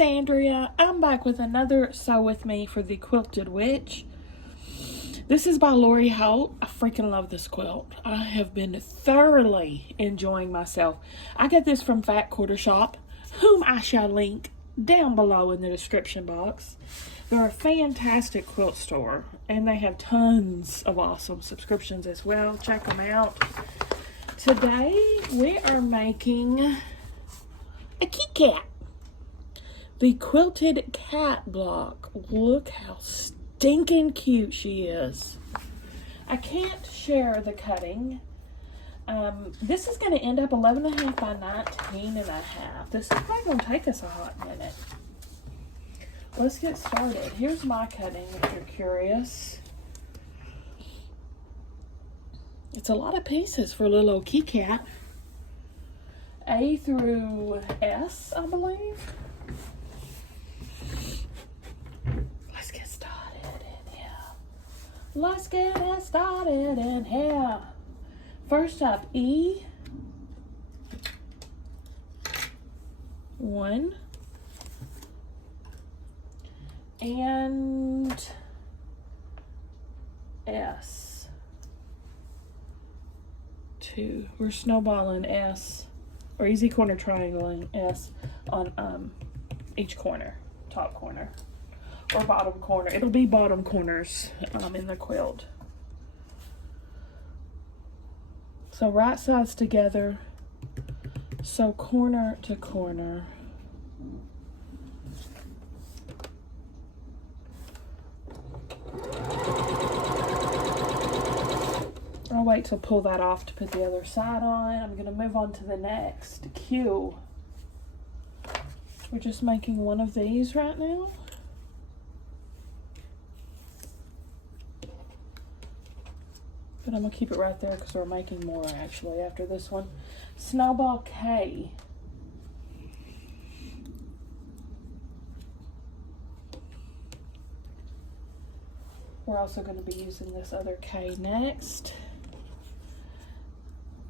Andrea. I'm back with another Sew With Me for the Quilted Witch. This is by Holt. I freaking love this quilt. I have been thoroughly enjoying myself. I got this from Fat Quarter Shop, whom I shall link down below in the description box. They're a fantastic quilt store, and they have tons of awesome subscriptions as well. Check them out. Today, we are making a kitty cat. The quilted cat block. Look how stinking cute she is. I can't share the cutting. This is going to end up 11.5 by 19.5. This is probably going to take us a hot minute. Let's get started. Here's my cutting if you're curious. It's a lot of pieces for a little old kitty cat. A through S, I believe. Let's get started in here. Let's get it started in here. First up, E. 1. And S. 2. We're snowballing S, or easy corner triangling S on each corner, top corner or bottom corner. It'll be bottom corners in the quilt. So right sides together, so corner to corner. I'll wait to pull that off to put the other side on. I'm going to move on to the next, Q. We're just making one of these right now. But I'm going to keep it right there because we're making more actually after this one. Snowball K. We're also going to be using this other K next.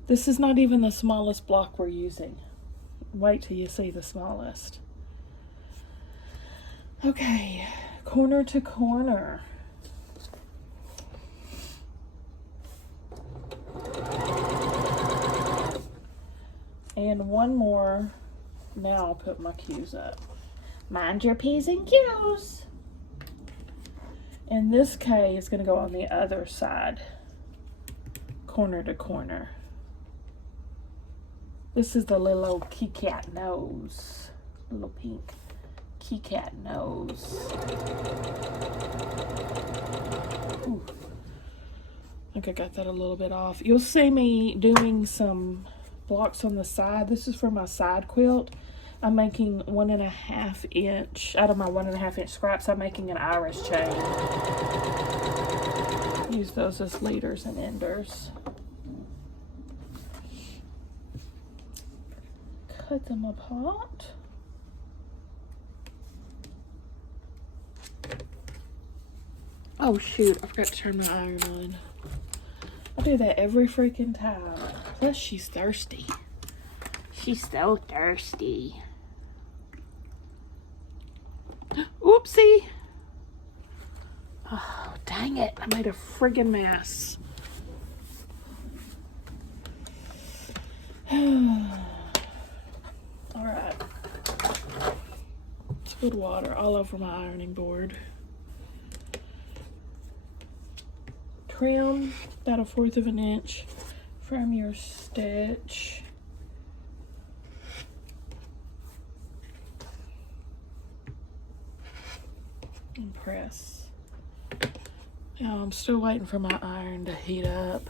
This is not even the smallest block we're using. Wait till you see the smallest. Okay, corner to corner. And one more. Now I'll put my Q's up. Mind your P's and Q's. And this K is going to go on the other side, corner to corner. This is the little old kitty cat nose, little pink kitty cat nose. Ooh. I think I got that a little bit off. You'll see me doing some blocks on the side. This is for my side quilt. I'm making 1.5 inch, out of my 1.5 inch scraps, I'm making an iris chain. Use those as leaders and enders. Cut them apart. Oh shoot, I forgot to turn my iron on. I do that every freaking time. Plus she's thirsty. She's so thirsty. Oopsie. Oh, dang it. I made a friggin' mess. Alright. It's good water all over my ironing board. Trim about 1/4 of an inch from your stitch. And press. Now I'm still waiting for my iron to heat up.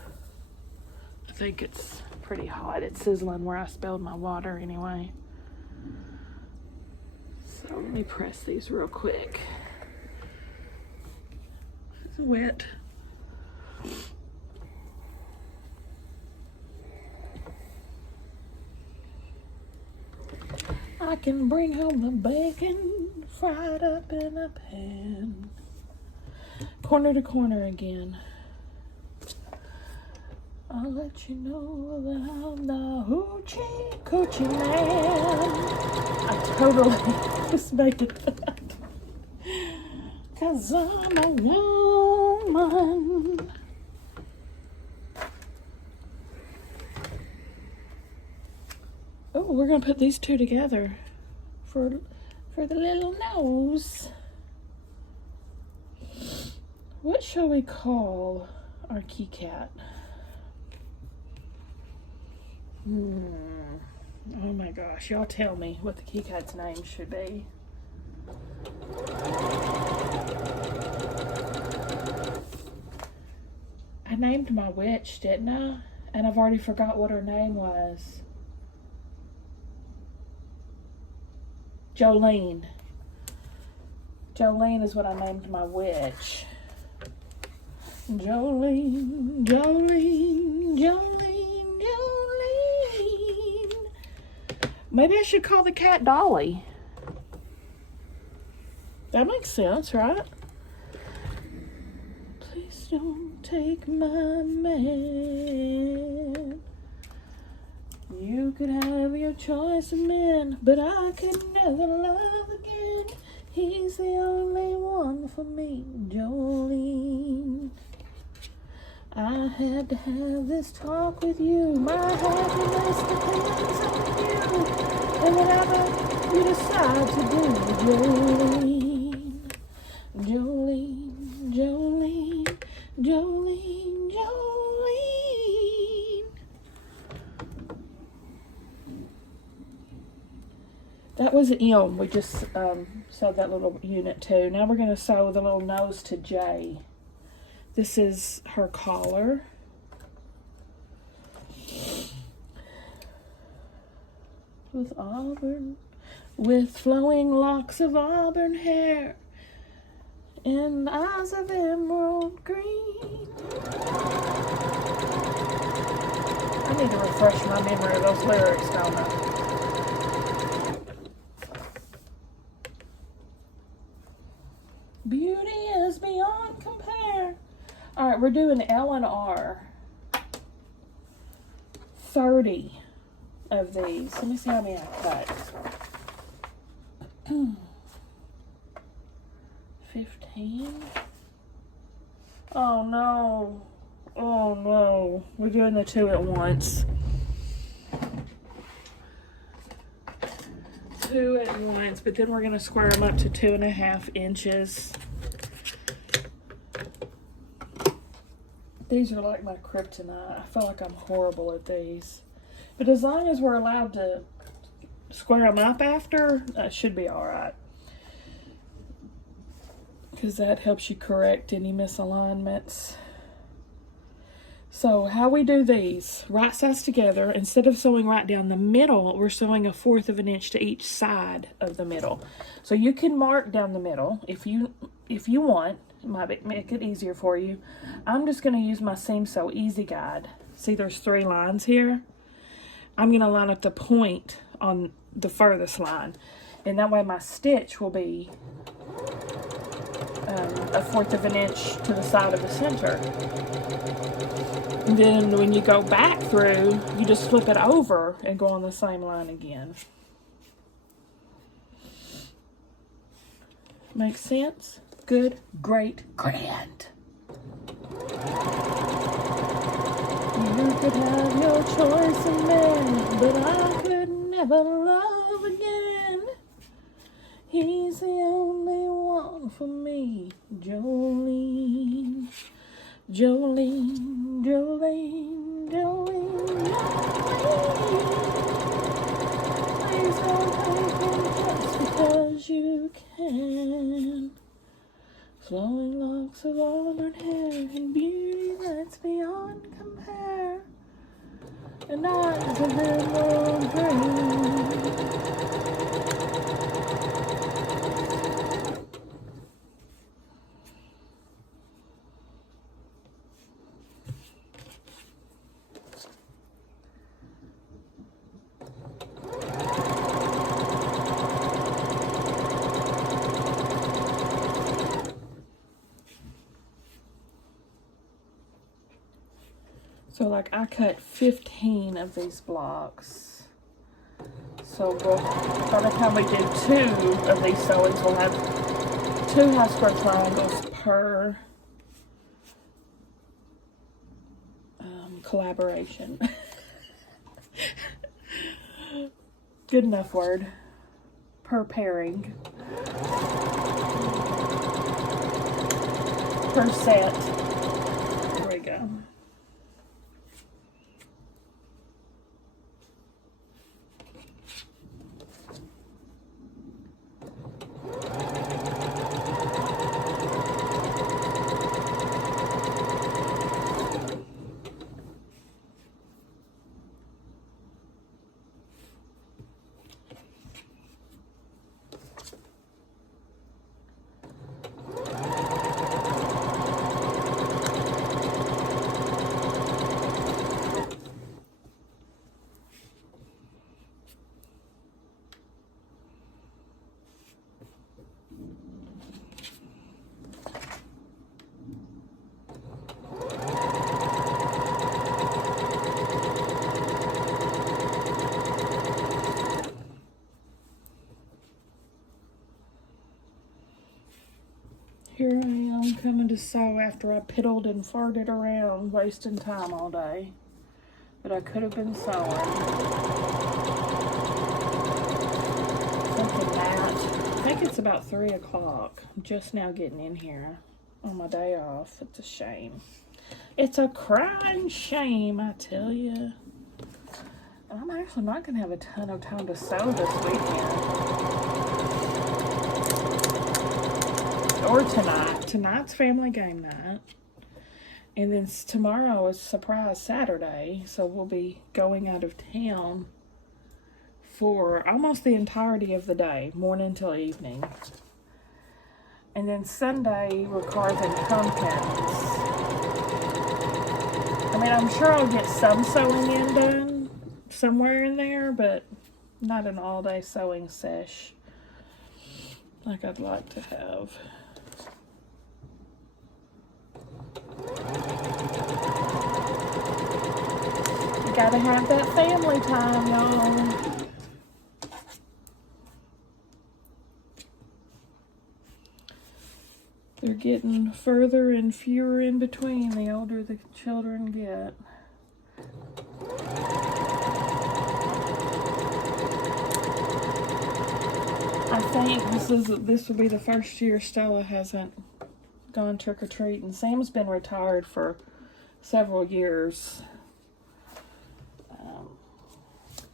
I think it's pretty hot. It's sizzling where I spilled my water anyway. So let me press these real quick. It's wet. I can bring home the bacon fried up in a pan. Corner to corner again. I'll let you know that I'm the hoochie coochie man. I totally just made it up. 'Cause I'm a woman. Oh, we're gonna put these two together for the little nose. What shall we call our key cat? Oh my gosh, y'all tell me what the key cat's name should be. I named my witch, didn't I? And I've already forgot what her name was. Jolene. Jolene is what I named my witch. Jolene, Jolene, Jolene, Jolene. Maybe I should call the cat Dolly. That makes sense, right? Please don't take my man. You could have your choice of men, but I could never love again. He's the only one for me, Jolene. I had to have this talk with you. My happiness depends on you. And whatever you decide to do, Jolene. Jolene, Jolene, Jolene, Jolene. That was an M. We just sewed that little unit to. Now we're going to sew the little nose to J. This is her collar. With flowing locks of auburn hair and eyes of emerald green. I need to refresh my memory of those lyrics, don't I? Beauty is beyond compare. All right, we're doing L and R. 30 of these. Let me see how many I cut. 15. Oh no. Oh no. We're doing the two at once. 2 at once, but then we're going to square them up to 2.5 inches. These are like my kryptonite. I feel like I'm horrible at these. But as long as we're allowed to square them up after, that should be alright. Because that helps you correct any misalignments. So how we do these, right sides together, instead of sewing right down the middle, we're sewing 1/4 of an inch to each side of the middle. So you can mark down the middle if you want. It might make it easier for you. I'm just going to use my Seam Sew Easy Guide. See, there's 3 lines here. I'm going to line up the point on the furthest line. And that way my stitch will be 1/4 of an inch to the side of the center. And then when you go back through, you just flip it over and go on the same line again. Makes sense? Good, great, grand. You could have your choice of men, but I could never love again. He's the only one for me, Jolene. Jolene, Jolene, Jolene, Jolene. Please don't take him just because you can. Flowing locks of auburn hair and beauty that's beyond compare. And eyes of emerald green. So like I cut 15 of these blocks. So by the time we do 2 of these sewings, we'll have 2 half square triangles per collaboration. Good enough word. Per pairing. Per set. There we go. Here I am coming to sew after I piddled and farted around, wasting time all day. But I could have been sewing. Thinking that. I think it's about 3 o'clock. I'm just now getting in here on my day off. It's a shame. It's a crying shame, I tell you. And I'm actually not going to have a ton of time to sew this weekend. Or tonight. Tonight's family game night. And then tomorrow is surprise Saturday. So we'll be going out of town for almost the entirety of the day. Morning till evening. And then Sunday we're carving pumpkins. I mean, I'm sure I'll get some sewing in done somewhere in there. But not an all-day sewing sesh like I'd like to have. You gotta have that family time, y'all. They're getting further and fewer in between the older the children get. I think this will be the first year Stella hasn't gone trick-or-treating. Sam's been retired for several years.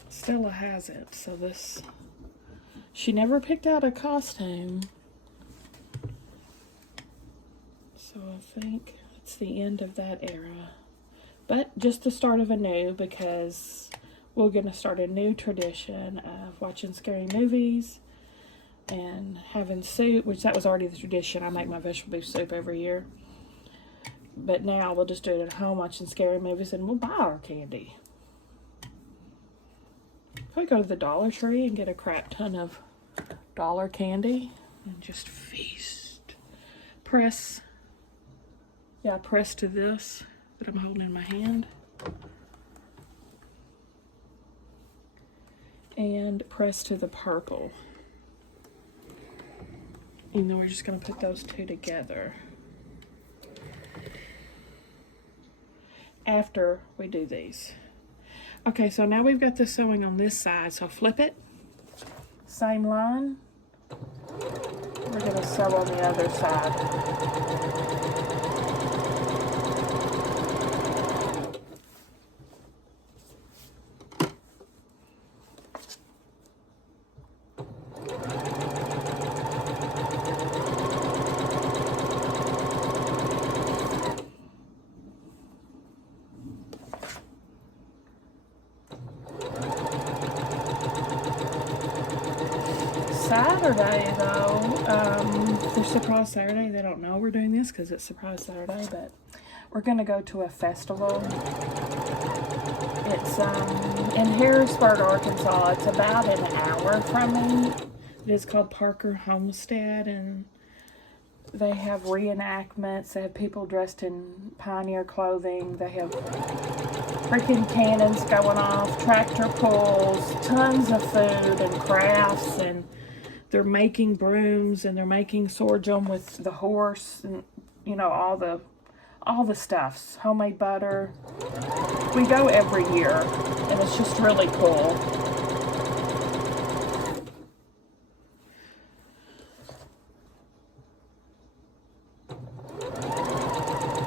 Stella hasn't, so she never picked out a costume. So I think it's the end of that era. But just the start of a new, because we're going to start a new tradition of watching scary movies and having soup, which that was already the tradition. I make my vegetable beef soup every year. But now we'll just do it at home watching scary movies, and we'll buy our candy. We go to the Dollar Tree and get a crap ton of dollar candy and just feast. Press to this that I'm holding in my hand. And press to the purple. And then we're just going to put those 2 together after we do these. Okay, so now we've got the sewing on this side, so flip it, same line. We're going to sew on the other side. Saturday, though, for Surprise Saturday, they don't know we're doing this because it's Surprise Saturday, but we're going to go to a festival. It's in Harrisburg, Arkansas. It's about an hour from me. It is called Parker Homestead, and They have reenactments. They have people dressed in pioneer clothing. They have freaking cannons going off, tractor pulls, tons of food and crafts, and they're making brooms and they're making sorghum with the horse, and you know, all the stuffs, homemade butter. We go every year, and it's just really cool.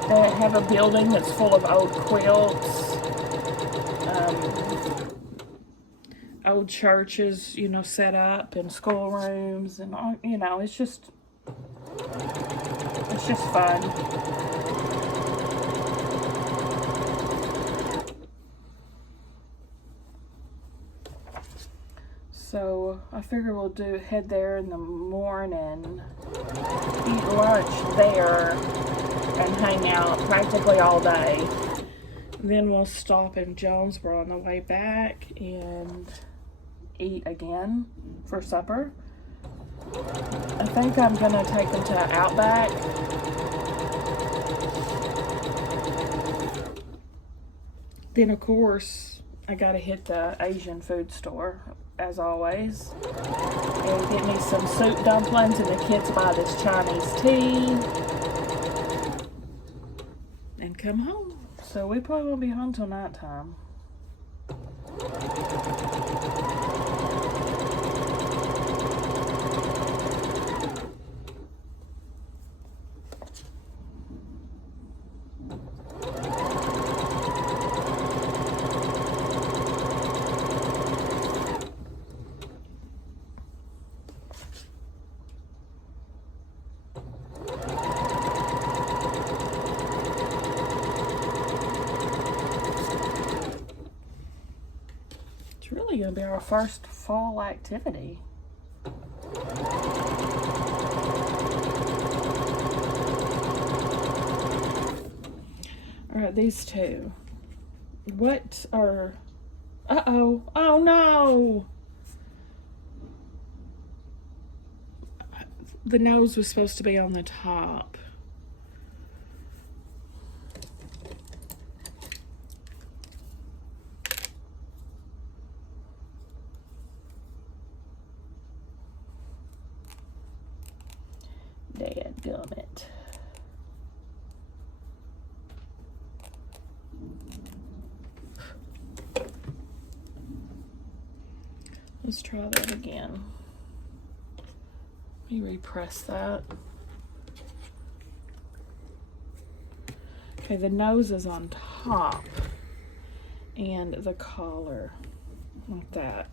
They have a building that's full of old quilts, old churches, you know, set up, and schoolrooms, and all, you know, it's just fun. So I figure we'll head there in the morning, eat lunch there, and hang out practically all day. Then we'll stop in Jonesboro on the way back and eat again for supper. I think I'm gonna take them to Outback. Then of course I gotta hit the Asian food store as always and get me some soup dumplings, and the kids buy this Chinese tea and come home. So we probably won't be home till nighttime. It's really going to be our first fall activity. All right, these two. What are... Uh-oh. Oh, no! The nose was supposed to be on the top. Dadgummit. Let's try that again. Let me repress that. Okay, the nose is on top and the collar like that.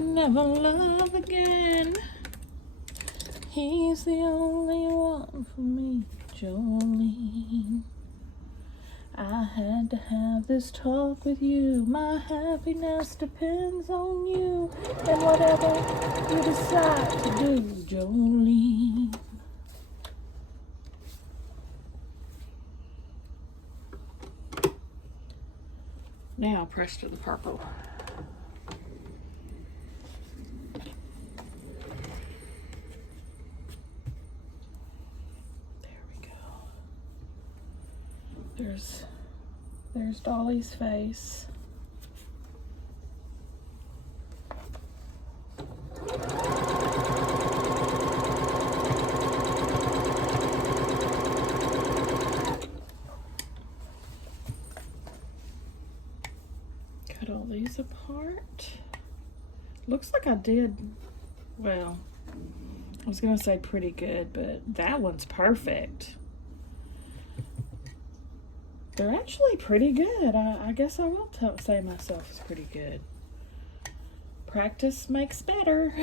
Never love again. He's the only one for me, Jolene. I had to have this talk with you. My happiness depends on you and whatever you decide to do, Jolene. Now press to the purple. There's Dolly's face. Cut all these apart. Looks like I did, well, I was gonna say pretty good, but that one's perfect. They're actually pretty good. I guess I will say myself it's pretty good. Practice makes better.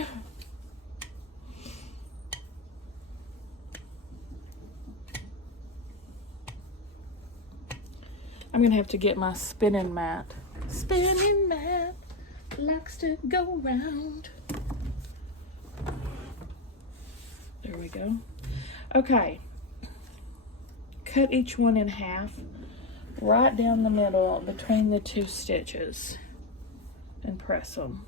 I'm gonna have to get my spinning mat. Spinning mat likes to go round. There we go. Okay. Cut each one in half, right down the middle between the 2 stitches, and press them.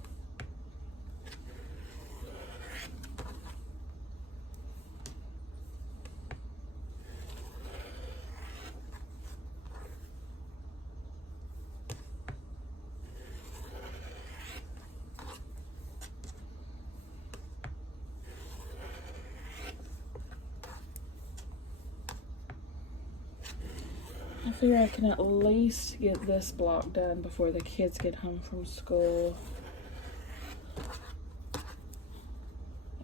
I figure I can at least get this block done before the kids get home from school.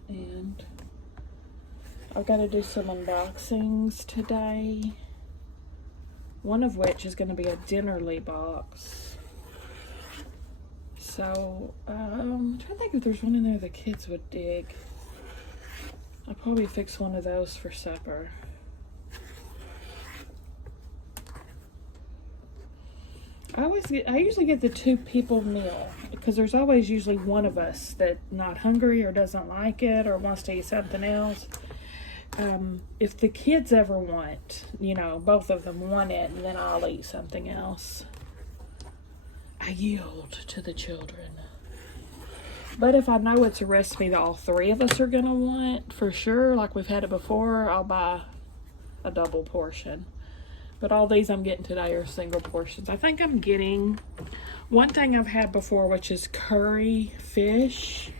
And I've got to do some unboxings today. One of which is going to be a dinnerly box. So, I'm trying to think if there's one in there the kids would dig. I'll probably fix one of those for supper. I usually get the 2 people meal because there's always usually one of us that's not hungry or doesn't like it or wants to eat something else. If the kids ever want, you know, both of them want it, and then I'll eat something else. I yield to the children. But if I know it's a recipe that all 3 of us are going to want, for sure, like we've had it before, I'll buy a double portion. But all these I'm getting today are single portions. I think I'm getting one thing I've had before, which is curry fish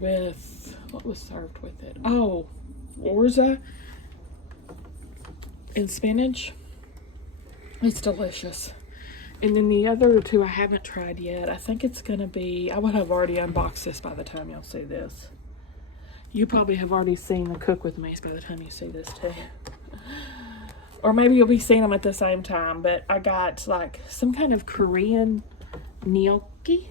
with, what was served with it? Oh, orza and spinach. It's delicious. And then the other 2 I haven't tried yet. I think it's going to be, I would have already unboxed this by the time y'all see this. You probably have already seen the cook with me's by the time you see this too. Or maybe you'll be seeing them at the same time. But I got like some kind of Korean gnocchi.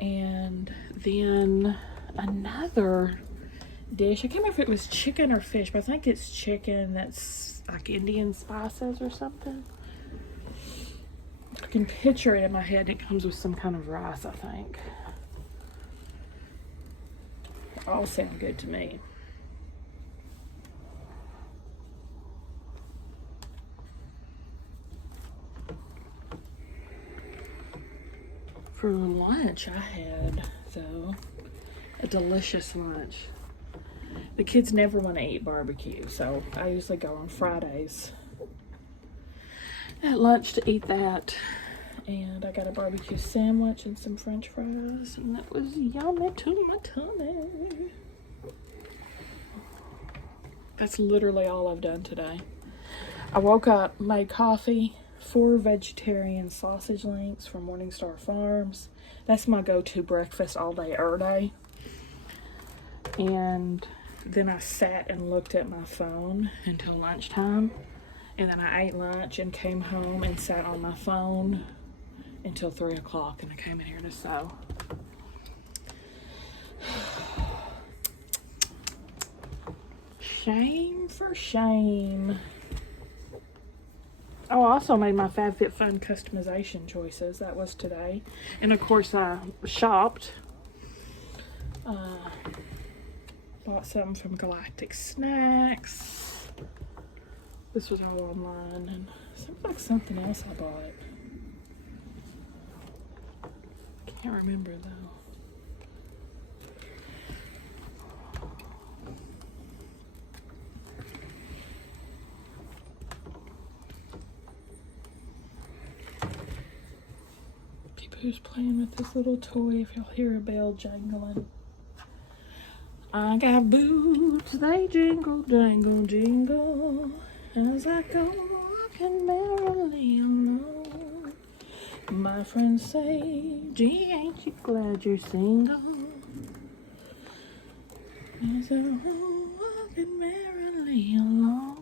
And then another dish. I can't remember if it was chicken or fish, but I think it's chicken that's like Indian spices or something. I can picture it in my head. It comes with some kind of rice, I think. They all sound good to me. For lunch, I had, though, a delicious lunch. The kids never want to eat barbecue, so I usually go on Fridays at lunch to eat that. And I got a barbecue sandwich and some French fries, and that was yummy to my tummy. That's literally all I've done today. I woke up, made coffee, 4 vegetarian sausage links from Morningstar Farms. That's my go-to breakfast all day, every day. And then I sat and looked at my phone until lunchtime. And then I ate lunch and came home and sat on my phone until 3 o'clock. And I came in here to sew. Shame for shame. Oh, I also made my FabFitFun customization choices. That was today. And of course I shopped. Bought something from Galactic Snacks. This was all online. And something like something else I bought. Can't remember though. Who's playing with this little toy, if you'll hear a bell jangling. I got boots, they jingle, jangle, jingle, as I go walking merrily along. My friends say, gee, ain't you glad you're single? As I go walking merrily along.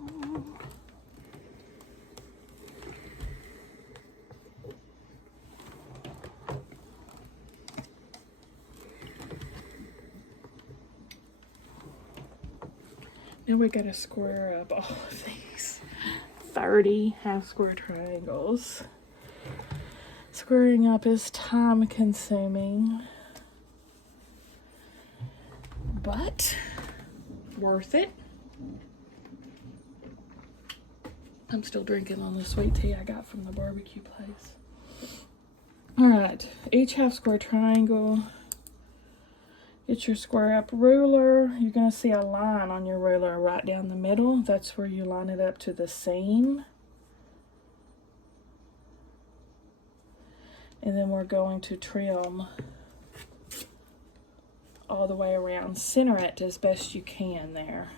Now we gotta square up all of these 30 half square triangles. Squaring up is time consuming. but worth it. I'm still drinking on the sweet tea I got from the barbecue place. Alright, each half square triangle. Get your square up ruler. You're going to see a line on your ruler right down the middle. That's where you line it up to the seam. And then we're going to trim all the way around. Center it as best you can there.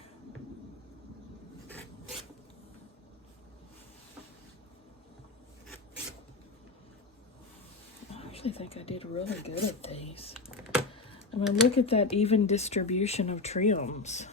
I actually think I did really good at these. I mean, look at that even distribution of trims.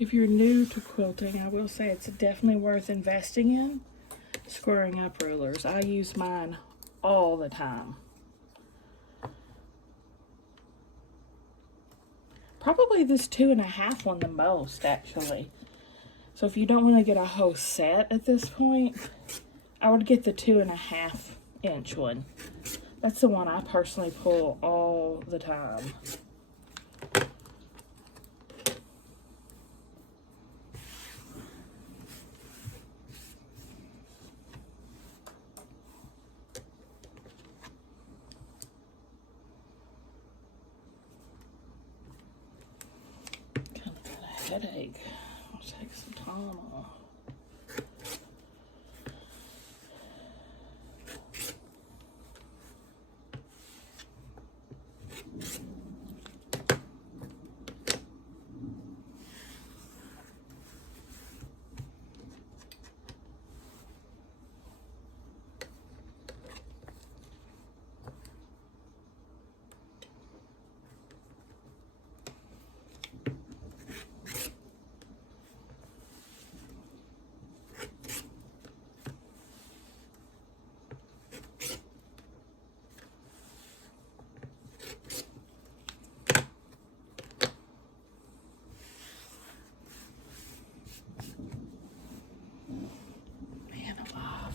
If you're new to quilting, I will say it's definitely worth investing in squaring up rulers. I use mine all the time. Probably this 2.5 one the most, actually. So if you don't want to get a whole set at this point, I would get the 2.5 inch one. That's the one I personally pull all the time. Headache. I'll take some Tylenol.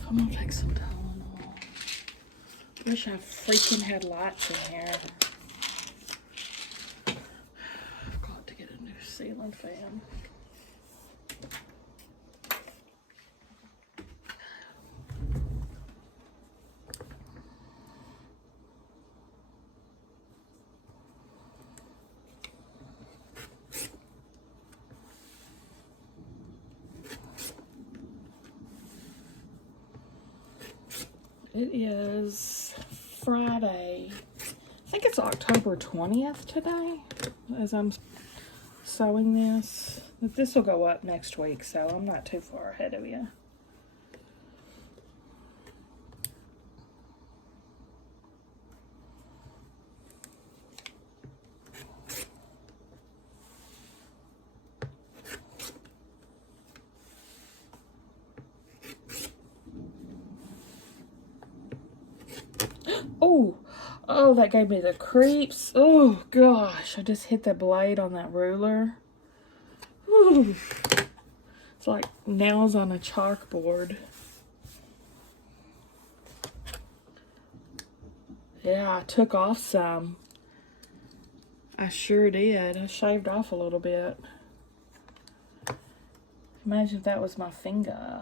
I'm gonna take some Tylenol. Wish I freaking had lights in here. Got to get a new ceiling fan. It is Friday. I think it's October 20th today as I'm sewing this. This will go up next week, so I'm not too far ahead of you. Oh, that gave me the creeps. Oh, gosh. I just hit the blade on that ruler. Ooh. It's like nails on a chalkboard. Yeah, I took off some. I sure did. I shaved off a little bit. Imagine if that was my finger.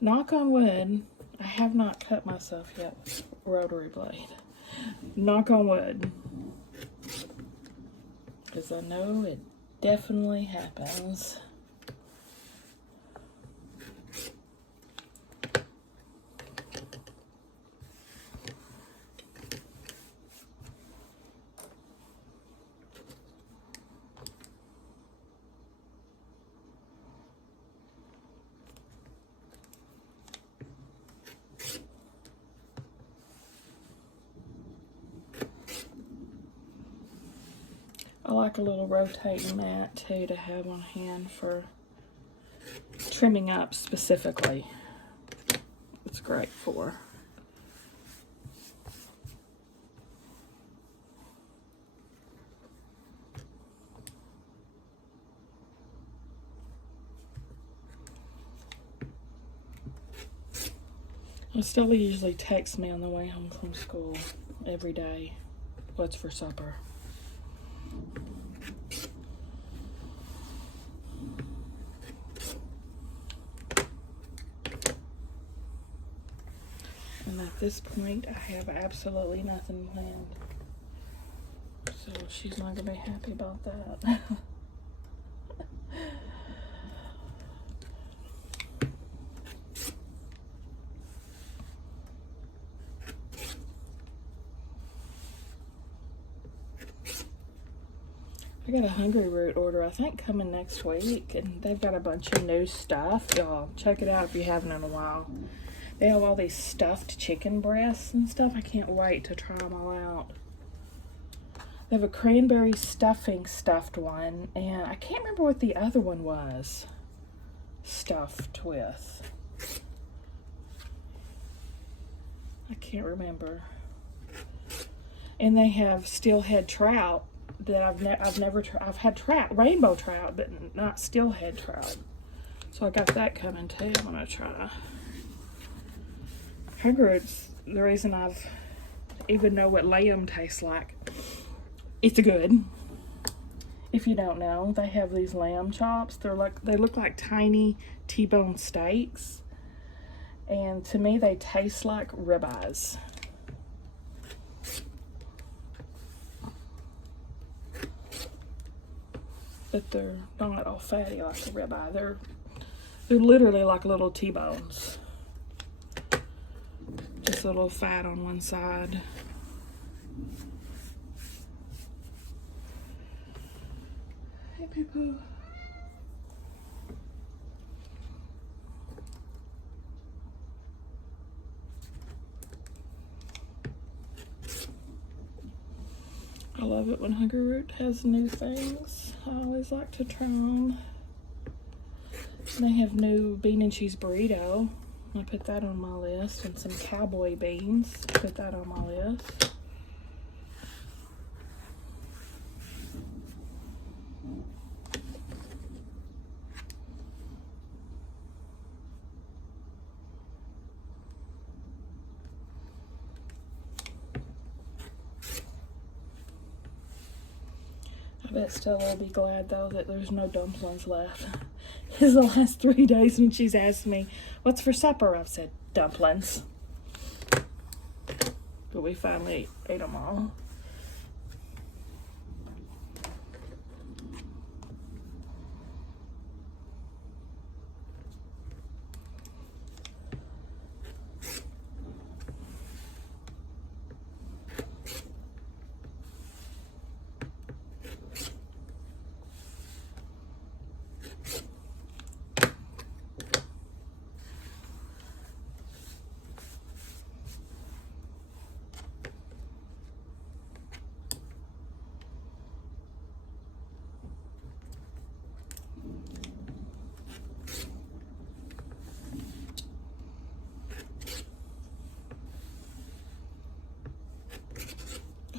Knock on wood. I have not cut myself yet with rotary blade. Knock on wood. because I know it definitely happens. I like a little rotating mat too to have on hand for trimming up specifically. It's great for. Stella usually texts me on the way home from school every day what's for supper. And at this point, I have absolutely nothing planned. So she's not going to be happy about that. I got a Hungry Root order, I think, coming next week. And they've got a bunch of new stuff. Y'all, check it out if you haven't in a while. They have all these stuffed chicken breasts and stuff. I can't wait to try them all out. They have a cranberry stuffing stuffed one, and I can't remember what the other one was stuffed with. I can't remember. And they have steelhead trout that I've never tried. I've had trout, rainbow trout, but not steelhead trout. So I got that coming too. I'm gonna try. Paragould, the reason I've even know what lamb tastes like. It's good. If you don't know, they have these lamb chops. They look like tiny T-bone steaks, and to me they taste like ribeyes. But they're not all fatty like a ribeye. They're literally like little T-bones. Just a little fat on one side. Hey, poo-poo. I love it when Hungry Root has new things. I always like to try them. They have new bean and cheese burrito. I put that on my list, and some cowboy beans. Put that on my list. I bet Stella will be glad though that there's no dumplings left. It's the last 3 days when she's asked me, what's for supper? I've said dumplings. But we finally ate them all.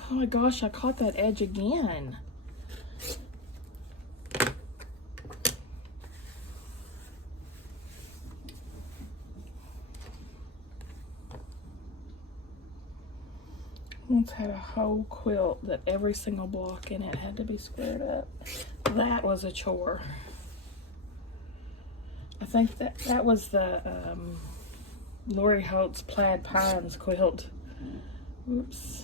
Oh my gosh, I caught that edge again. Once had a whole quilt that every single block in it had to be squared up. That was a chore. I think that was the Lori Holt's Plaid Pines quilt. Oops.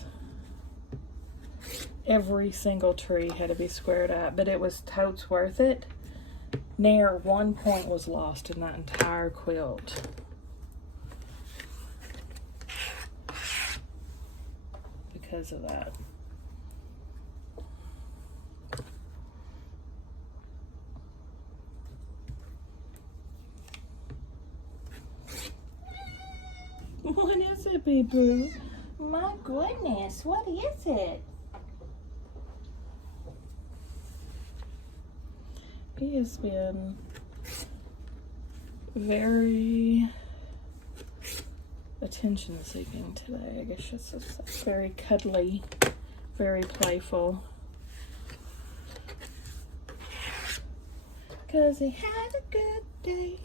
every single tree had to be squared up, but it was totes worth it. Near 1 point was lost in that entire quilt. Because of that. What is it, Boo? My goodness, what is it? He has been very attention seeking today. I guess it's just very cuddly, very playful. 'Cause he had a good day,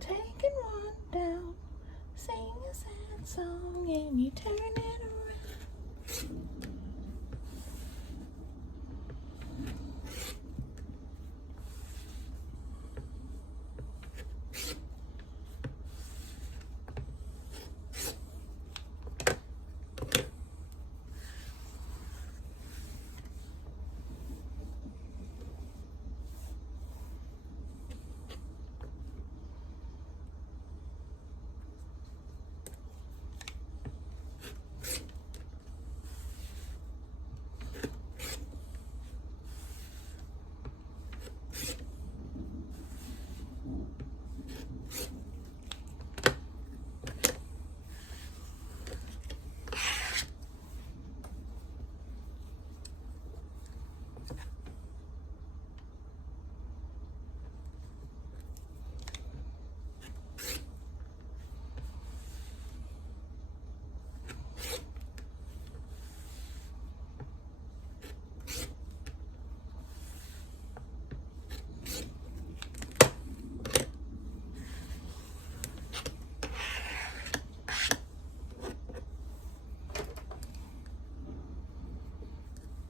taking one down, sing a sad song, and you turn it around.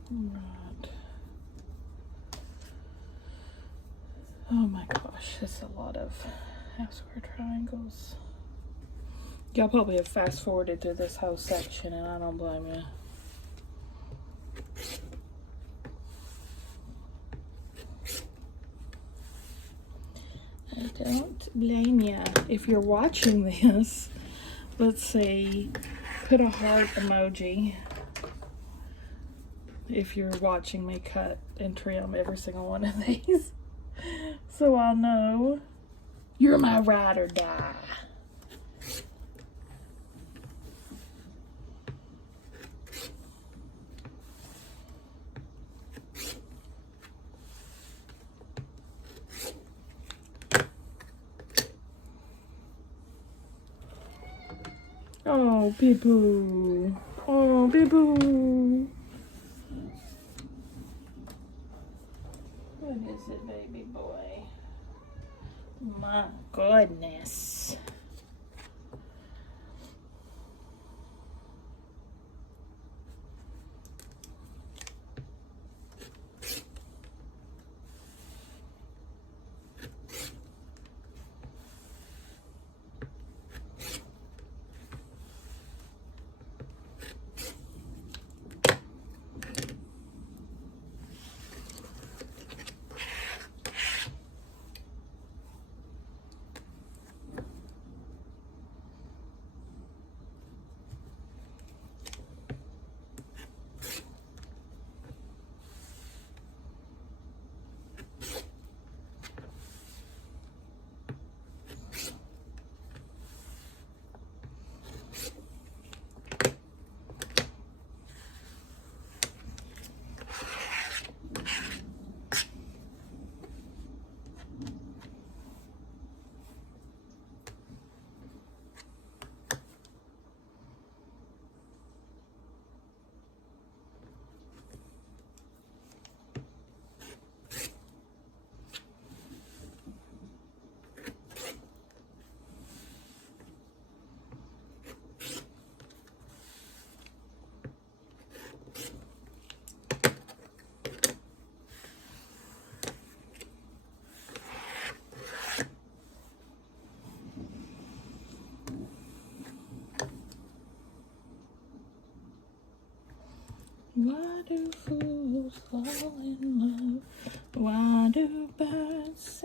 Right. Oh my gosh, that's a lot of half square triangles. Y'all probably have fast forwarded through this whole section, and I don't blame you. I don't blame you. If you're watching this, let's see, put a heart emoji. If you're watching me cut and trim every single one of these, so I'll know you're my ride or die. Oh, bee-boo. Oh, bee-boo. What is it, baby boy? My goodness.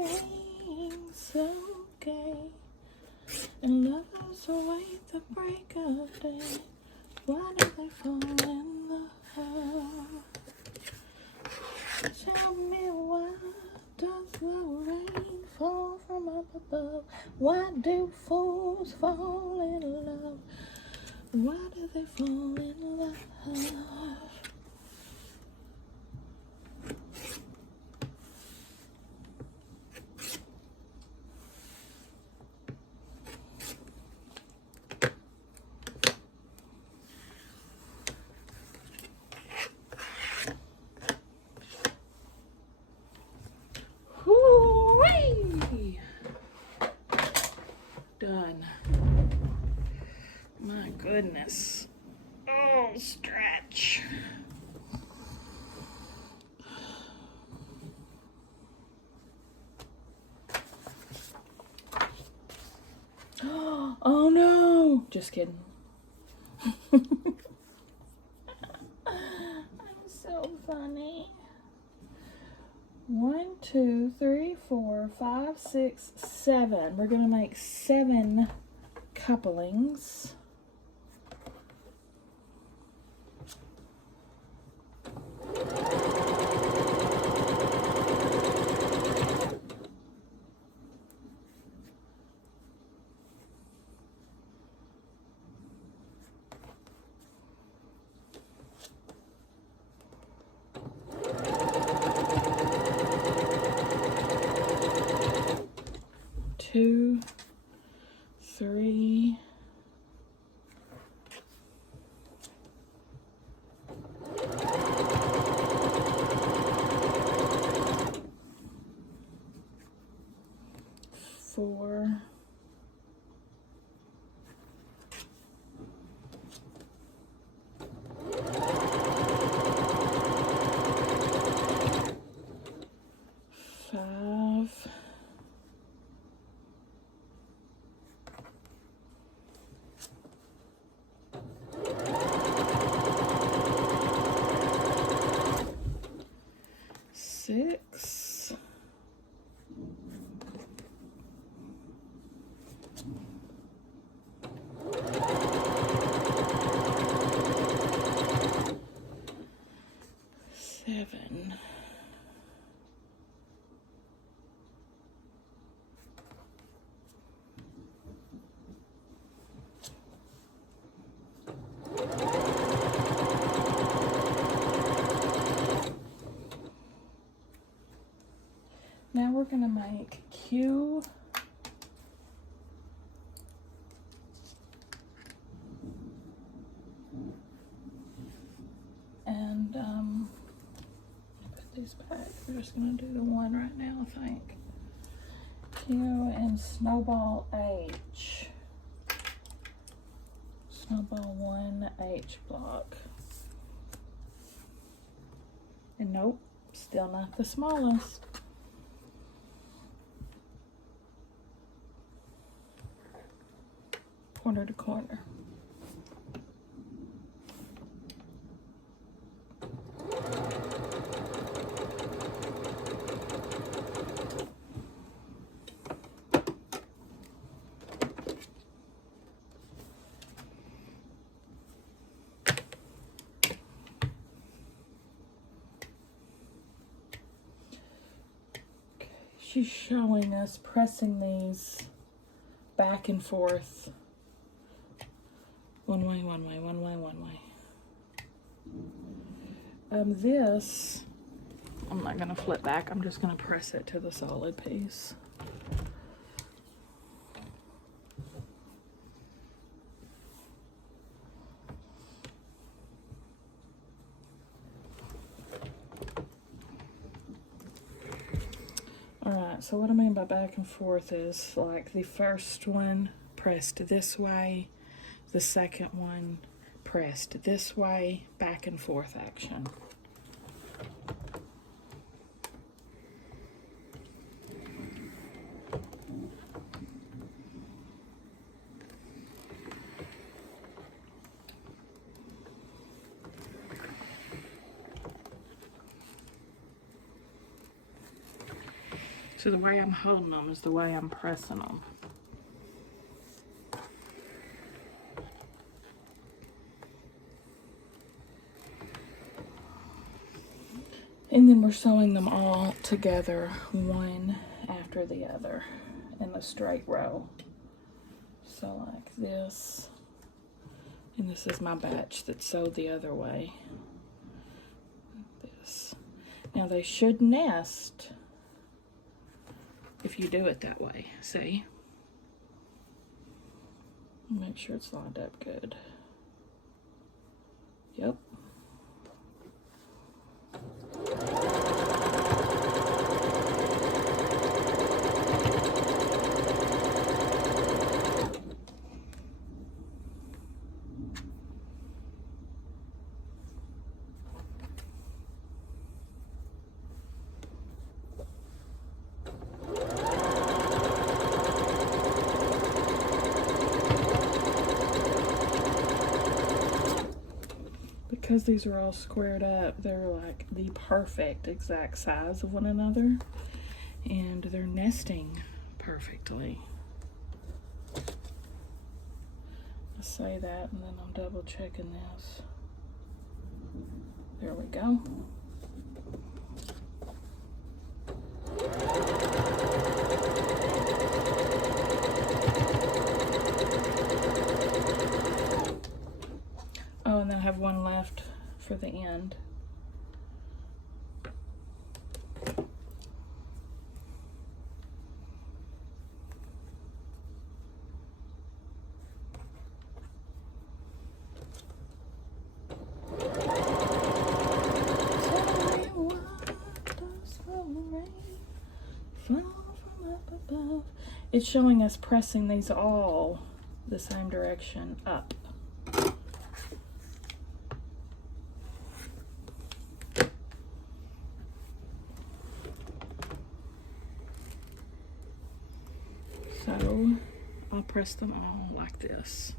seems okay, and lovers await the break of day. Why do they fall in love? Tell me, why does the rain fall from up above? Why do fools fall in love? Why do they fall in love? Hooray! Done. My goodness. Oh, stretch. Oh no! Just kidding. I'm so funny. 1, 2, 3, 4, 5, 6, 7. We're gonna make 7 couplings. Two, 3, 4, 5, 6, 7. Now we're going to make Q and put these back. We're just going to do the one right now, I think. Q and Snowball H. Snowball 1 H block. And nope, still not the smallest. Corner to corner. She's showing us pressing these back and forth. One way, one way, one way, one way. This, I'm not gonna flip back, I'm just gonna press it to the solid piece. Alright, so what I mean by back and forth is like the first one pressed this way, the second one pressed this way, back and forth action. So the way I'm holding them is the way I'm pressing them. And then we're sewing them all together, one after the other, in the straight row. So like this. And this is my batch that's sewed the other way. This. Now they should nest if you do it that way, see? Make sure it's lined up good. Yep. Because these are all squared up, they're like the perfect exact size of one another, and they're nesting perfectly. I say that and then I'm double checking this. There we go. Oh, and then I have one left for the end. It's showing us pressing these all the same direction up. So I'll press them all like this.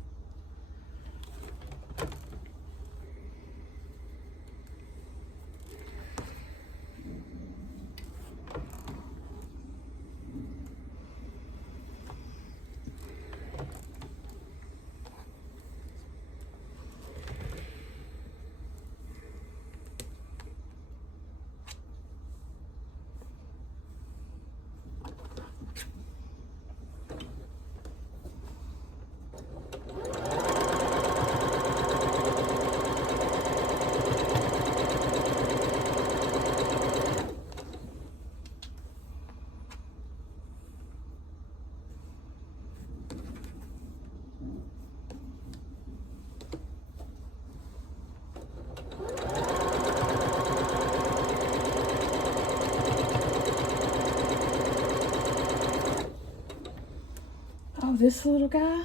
Oh, this little guy,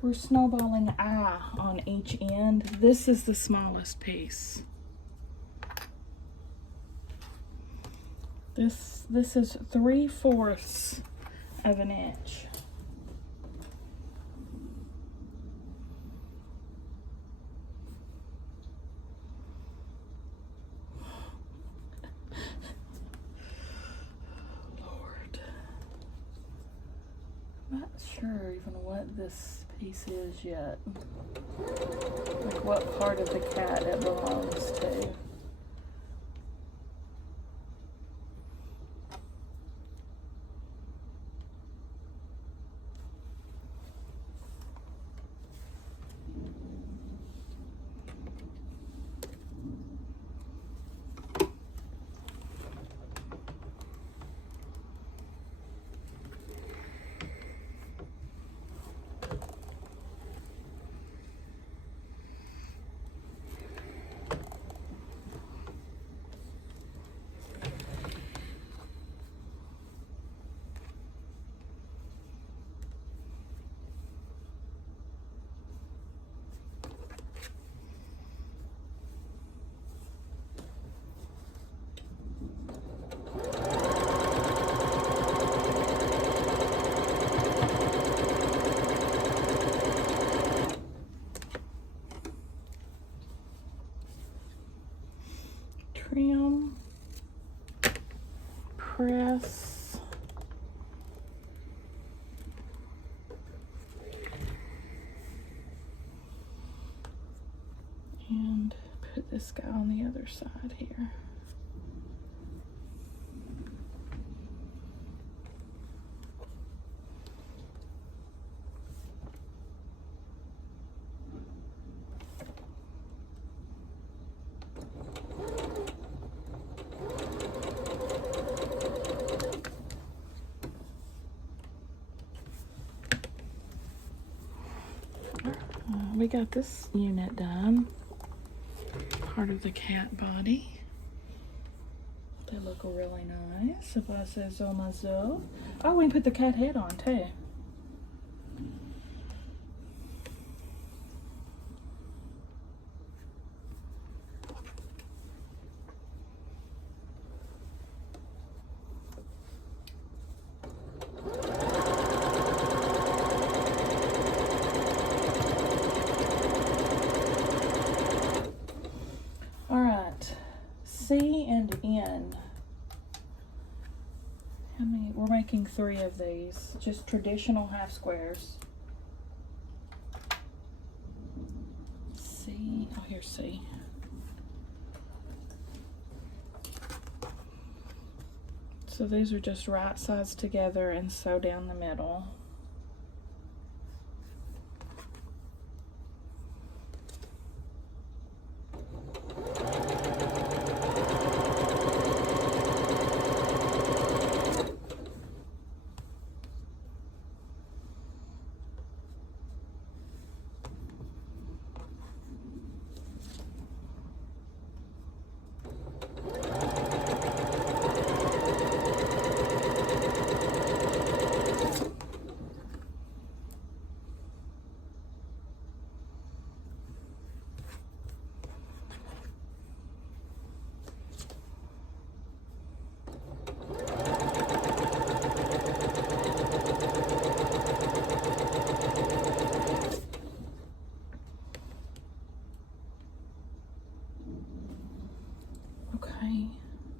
we're snowballing eye on each end. This is the smallest piece. This is 3/4 of an inch. Not sure even what this piece is yet. Like what part of the cat it belongs to. Trim, press, this guy on the other side here. We got this unit done. Part of the cat body. They look really nice, if I say so myself. Oh, we can put the cat head on too. C and N. How many? We're making 3 of these, just traditional half squares. C, oh here's C. So these are just right sides together and sew down the middle.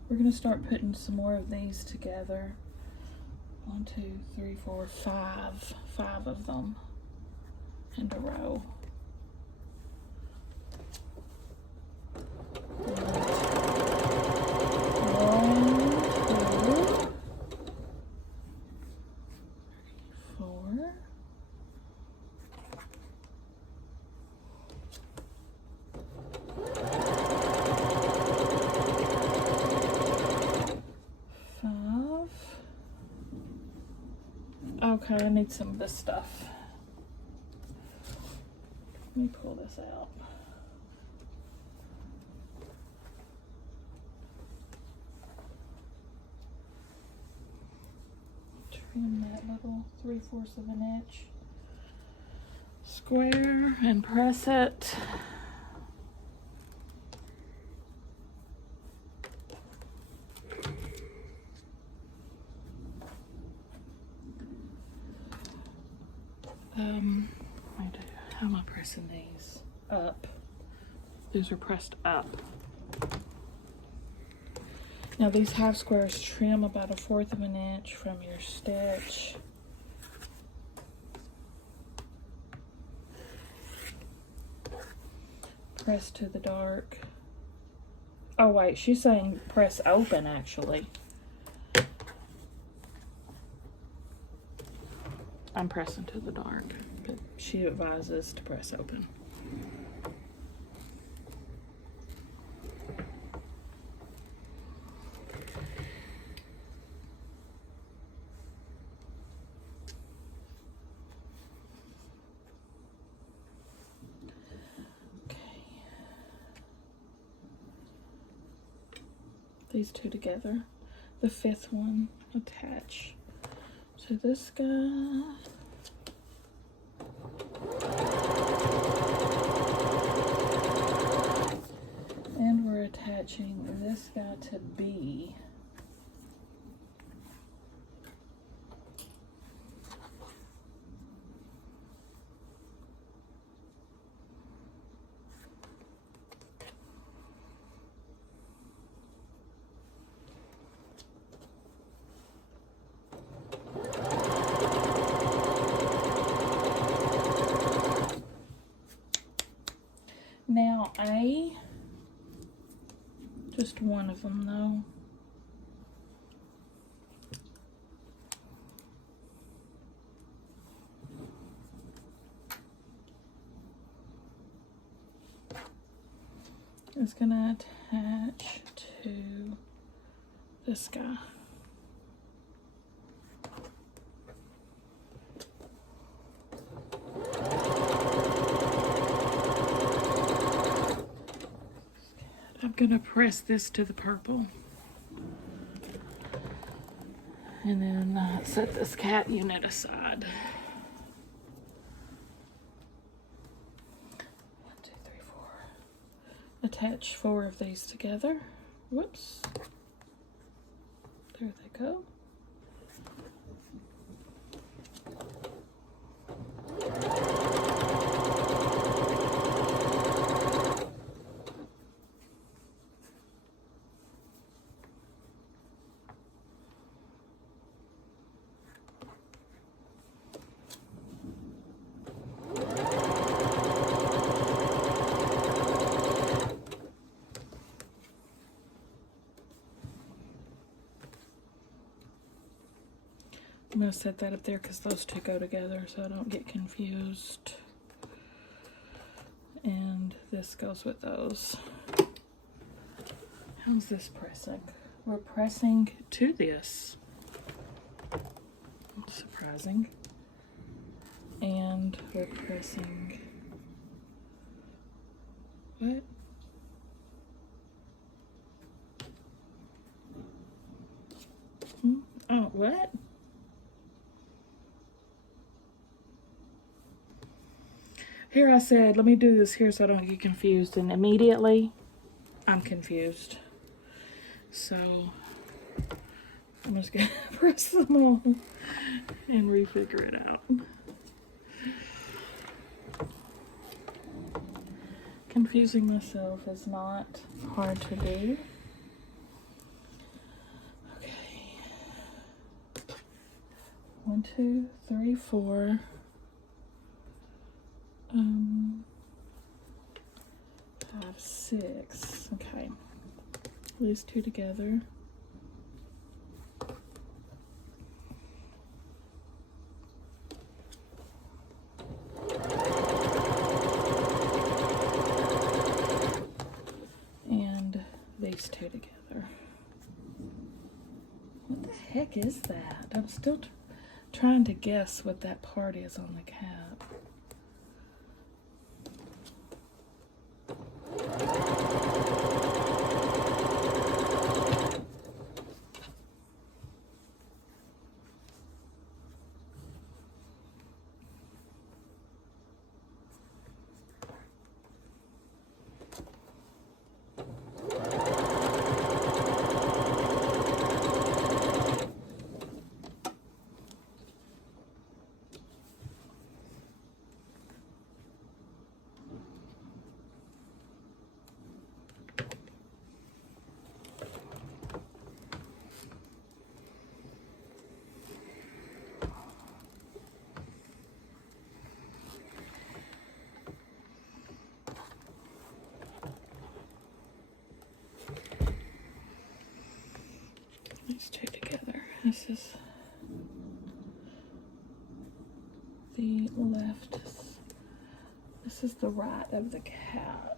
We're gonna start putting some more of these together. 1, 2, 3, 4, 5. 5 of them in a row. 5. Okay, I need some of this stuff. Let me pull this out. Trim that little 3/4 of an inch square and press it. How am I pressing these? Up. These are pressed up. Now these half squares trim about 1/4 of an inch from your stitch. Press to the dark. Oh wait, she's saying press open actually. I'm pressing to the dark, but she advises to press open. These two together. The 5th one attach to this guy. And we're attaching this guy to B. Now A Just one of them though. It's gonna attach to this guy. I'm gonna press this to the purple. And then set this cat unit aside. 1, 2, 3, 4. Attach 4 of these together. Whoops. There they go. I'm going to set that up there because those two go together so I don't get confused. And this goes with those. How's this pressing? We're pressing to this. Surprising. And we're pressing... What? Oh, what? Here I said, let me do this here so I don't get confused, and immediately I'm confused. So I'm just gonna press them all and refigure it out. Confusing myself is not hard to do. Okay. 1, 2, 3, 4. 5, 6. Okay. These two together. And these two together. What the heck is that? I'm still trying to guess what that part is on the cap. These two together. This is the left. This is the right of the cat.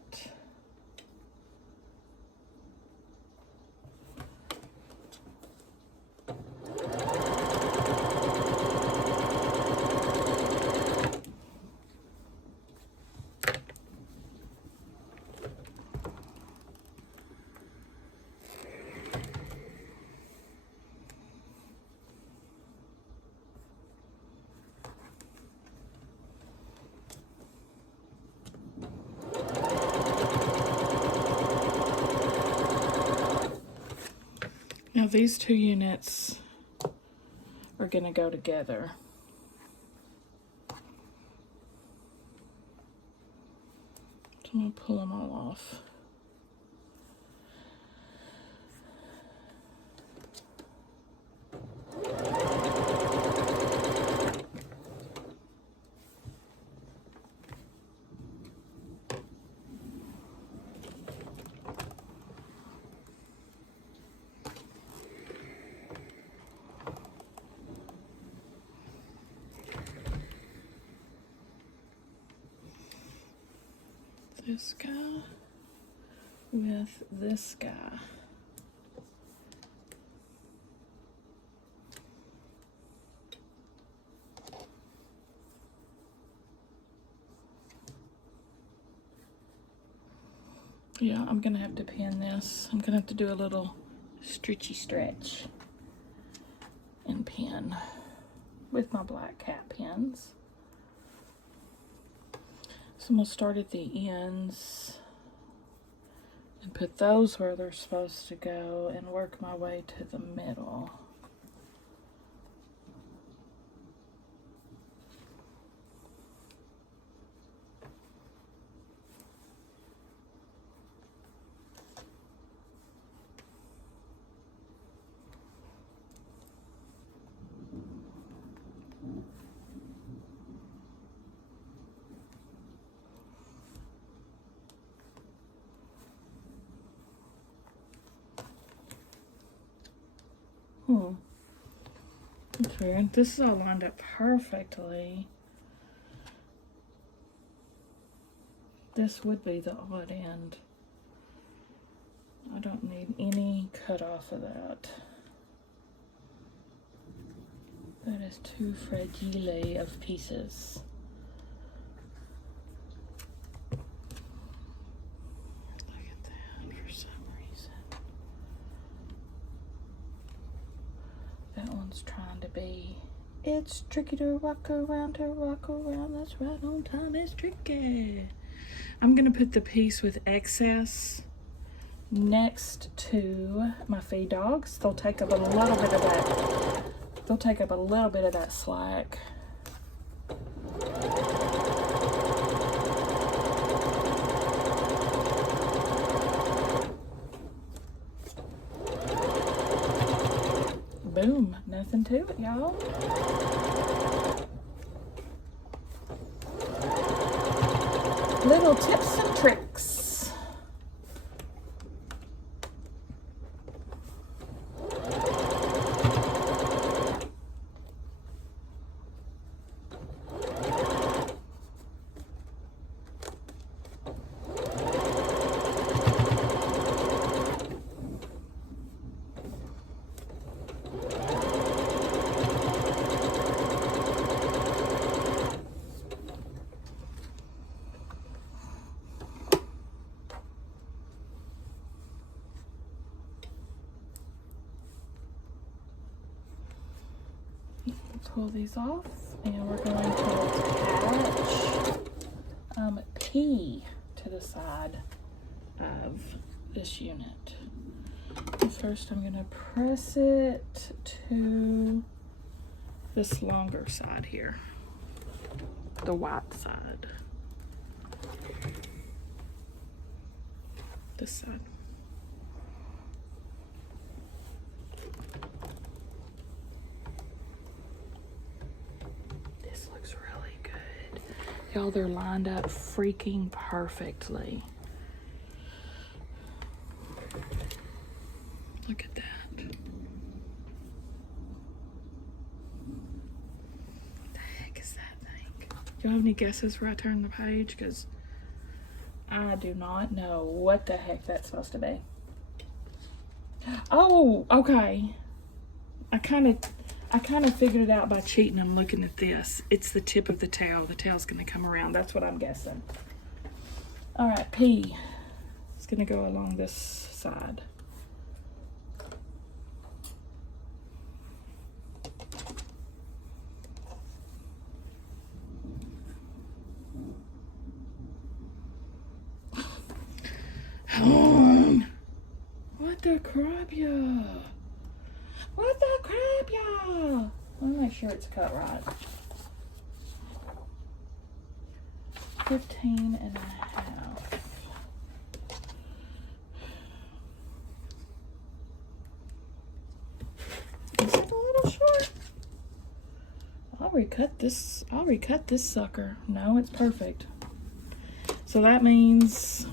Now these two units are going to go together. So I'm going to pull them all off. this guy with this guy. Yeah, I'm gonna have to pin this. I'm gonna have to do a little stretchy stretch and pin with my black cat pins. So I'm gonna start at the ends and put those where they're supposed to go and work my way to the middle. That's weird. This is all lined up perfectly. This would be the odd end. I don't need any cut off of that. That is too fragile of pieces. Look at that for some reason. That one's trying to be, it's tricky to rock around, that's right on time, it's tricky. I'm gonna put the piece with excess next to my feed dogs. They'll take up a little bit of that. They'll take up a little bit of that slack. Boom, nothing to it, y'all. Little tips and tricks. Pull these off, and we're going to attach P to the side of this unit. And first I'm going to press it to this longer side here, the white side, this side. Y'all, they're lined up freaking perfectly. Look at that. What the heck is that thing? Do y'all have any guesses where I turn the page? Because I do not know what the heck that's supposed to be. Oh, okay. I kind of figured it out by cheating. I'm looking at this. It's the tip of the tail. The tail's going to come around. That's what I'm guessing. All right, P. It's going to go along this side. What the crap, yeah? What the crap, y'all? Let me make sure it's cut right. 15 and a half. Is it a little short? I'll recut this sucker. No, it's perfect. So that means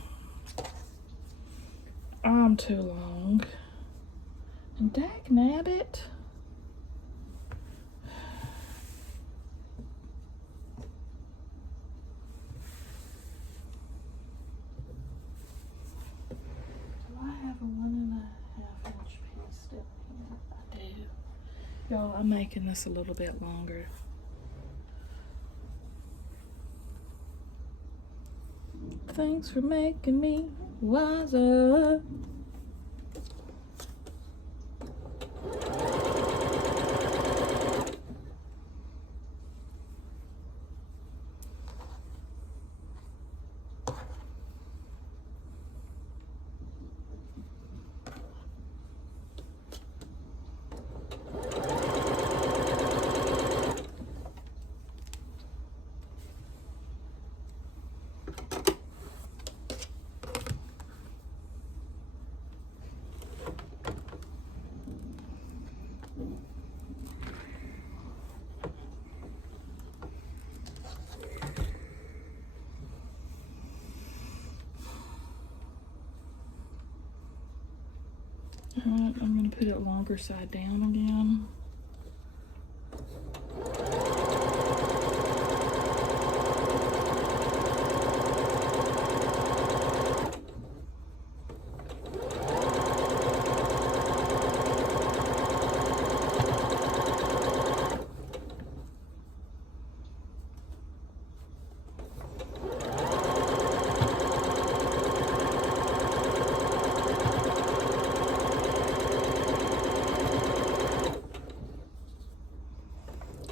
I'm too long. And dag nabbit. Y'all, I'm making this a little bit longer. Thanks for making me wiser. Alright, I'm going to put it longer side down again.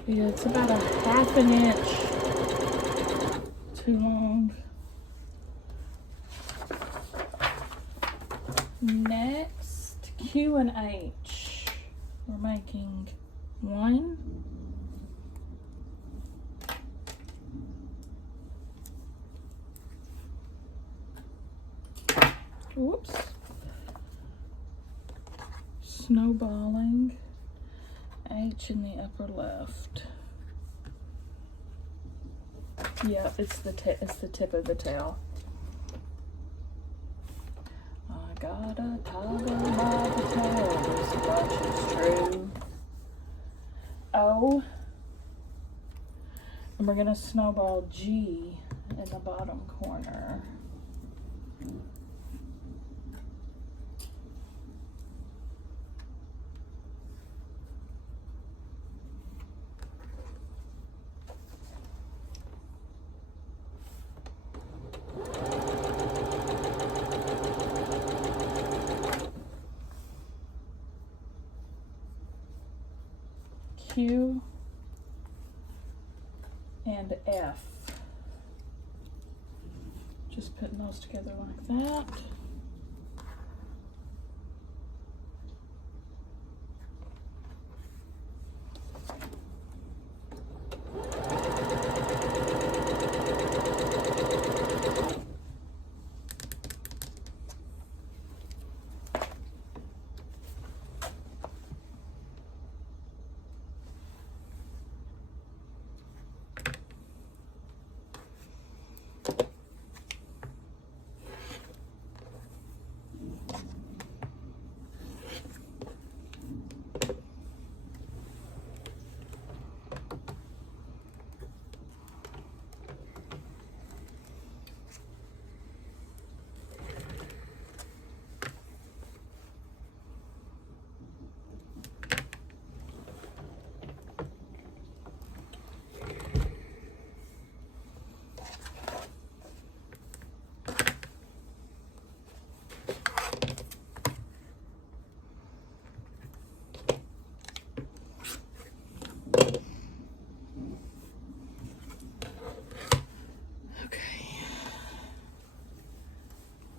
Yeah, it's about a ½ an inch too long. Next, Q and H. We're making 1. Whoops. Snowballing. H in the upper left. Yeah, it's the tip of the tail. I got a tiger by the tail. This much is true. O. And we're gonna snowball G in the bottom corner. Q and F. Just putting those together like that.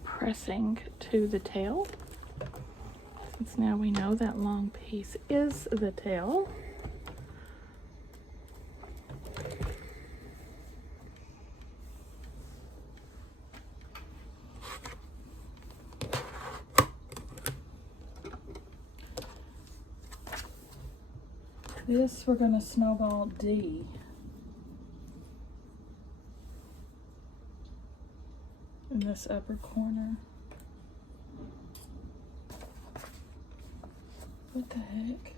Pressing to the tail, since now we know that long piece is the tail. This we're going to snowball D. In this upper corner. What the heck?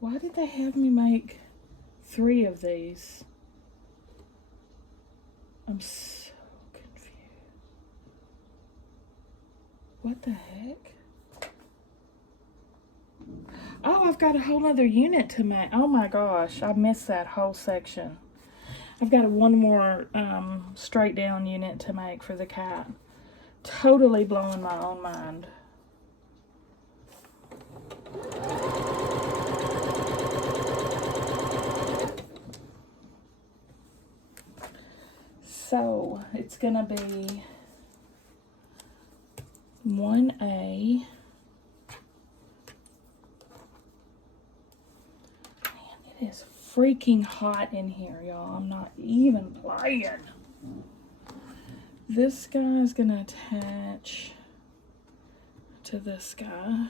Why did they have me make 3 of these? I'm so confused. What the heck? Oh, I've got a whole other unit to make. Oh my gosh, I missed that whole section. I've got one more straight down unit to make for the cat. Totally blowing my own mind. So it's gonna be 1A. It is freaking hot in here, y'all. I'm not even playing. This guy is gonna attach to this guy.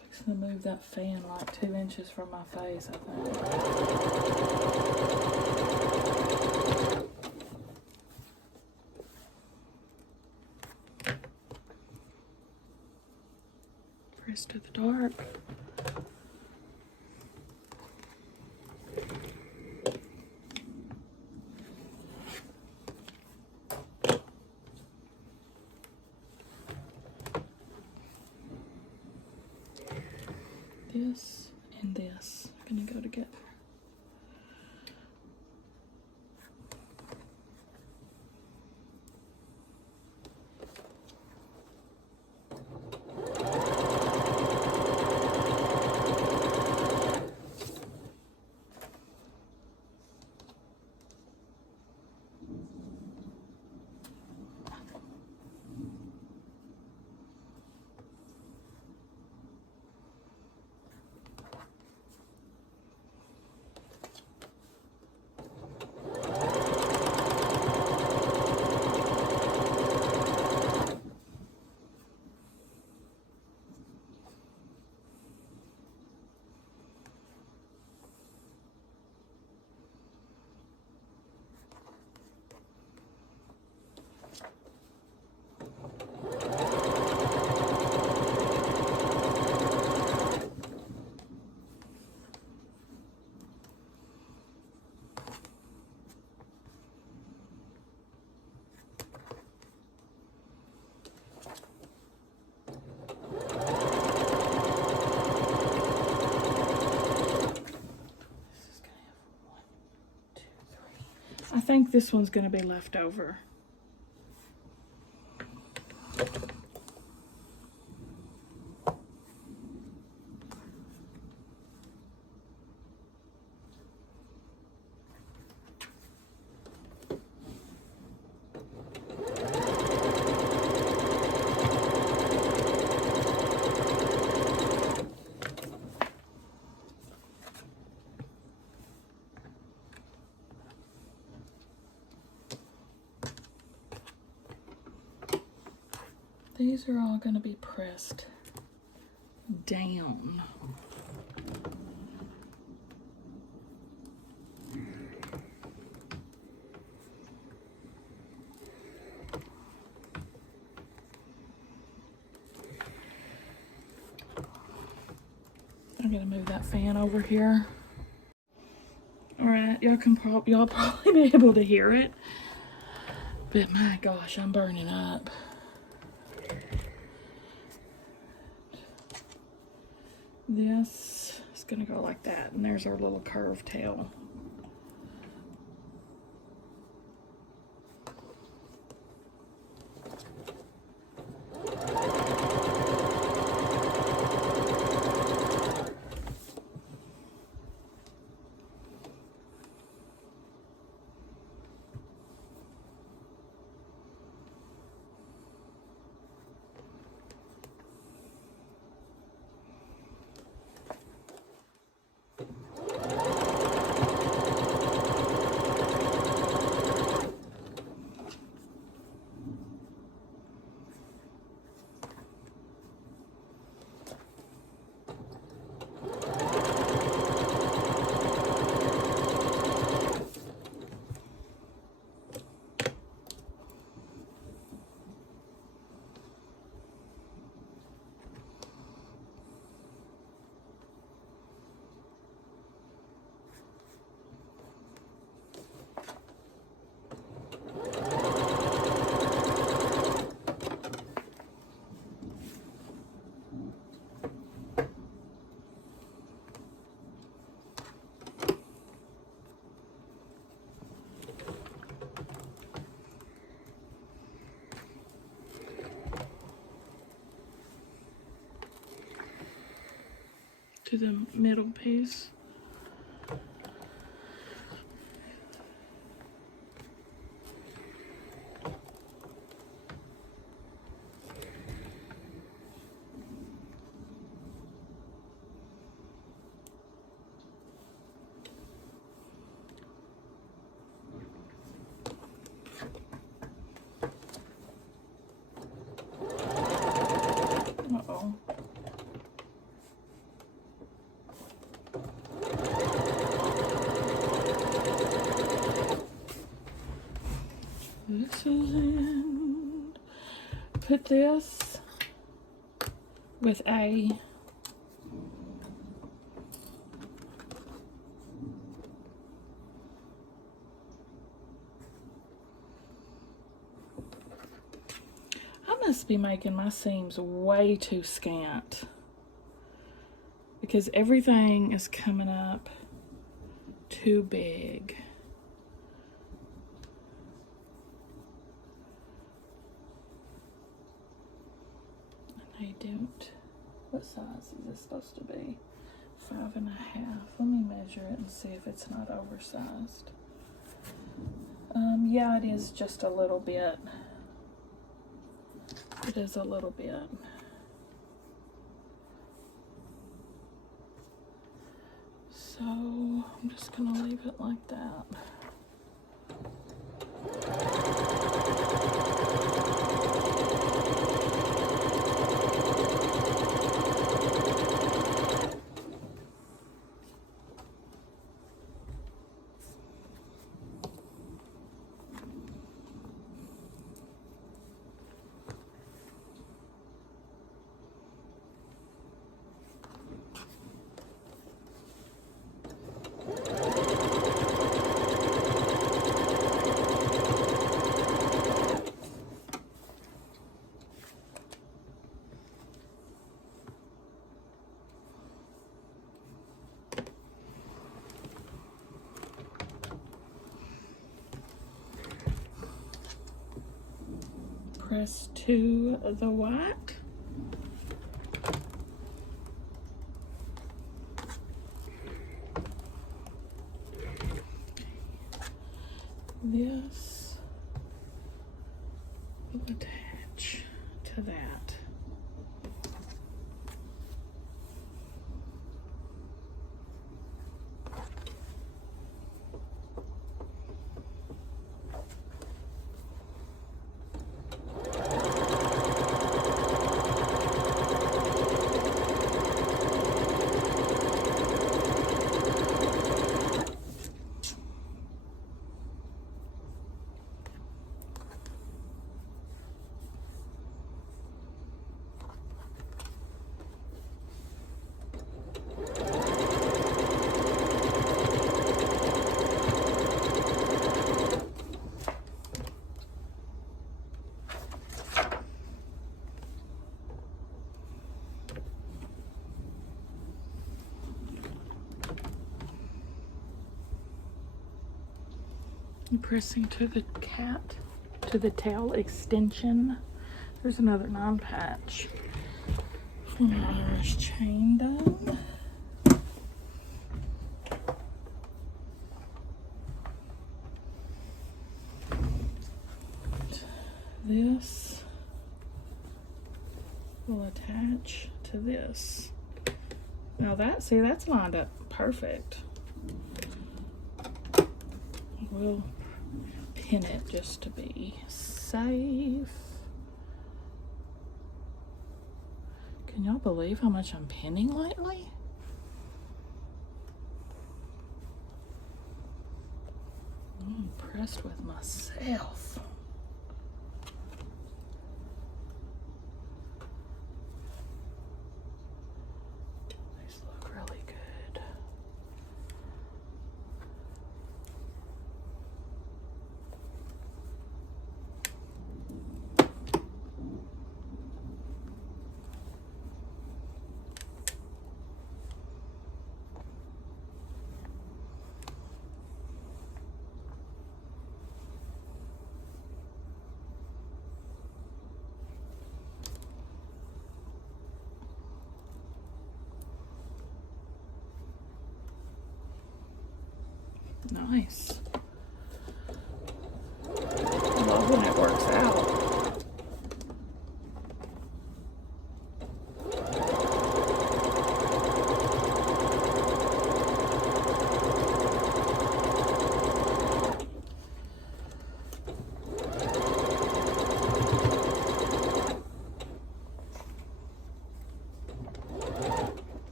Fixing to move that fan like 2 inches from my face, I think. First to the dark. This and this are gonna go together. I think this one's going to be left over. These are all going to be pressed down. I'm going to move that fan over here. All right, y'all probably be able to hear it, but my gosh, I'm burning up. This is gonna go like that, and there's our little curved tail. to the middle piece. Uh-oh. This is in. Put this with A. I must be making my seams way too scant because everything is coming up too big. And I don't. What size is this supposed to be? 5.5. Let me measure it and see if it's not oversized. Yeah, it is just a little bit. It is a little bit. So I'm just gonna leave it like that. Press to the white. This will attach to that. I'm pressing to the tail extension. There's another non-patch for my Irish chain done. This will attach to this. Now that's lined up perfect. We'll pin it just to be safe. Can y'all believe how much I'm pinning lately? I'm impressed with myself. These look really good. Nice. I love when it works out.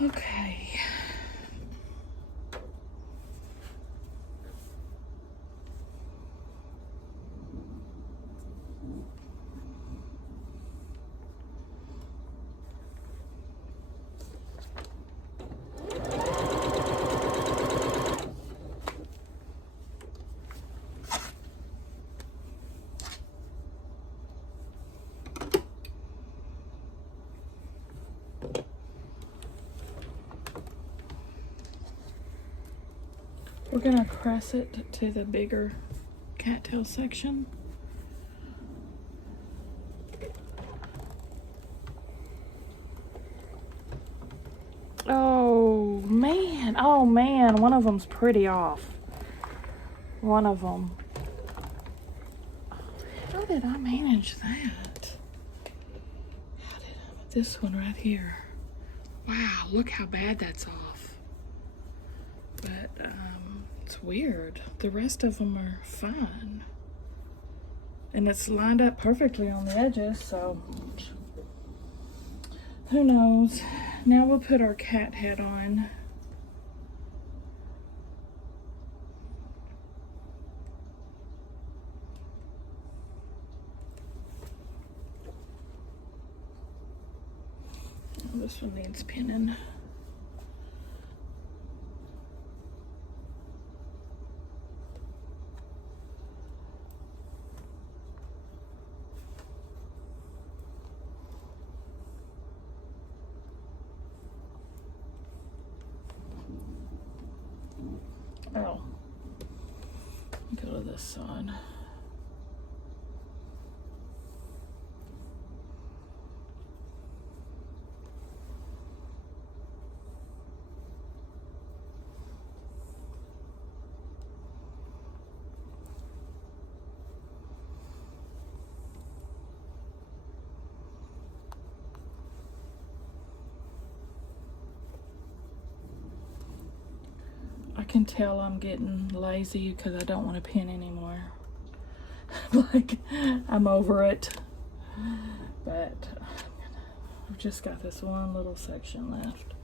Okay. We're gonna press it to the bigger cattail section. Oh man, one of them's pretty off. One of them. How did I manage that? This one right here. Wow, look how bad that's off. But it's weird. The rest of them are fine. And it's lined up perfectly on the edges, so who knows. Now we'll put our cat head on. Oh, this one needs pinning. Oh, go to this side. I can tell I'm getting lazy because I don't want to pin anymore. Like, I'm over it. But I've just got this one little section left.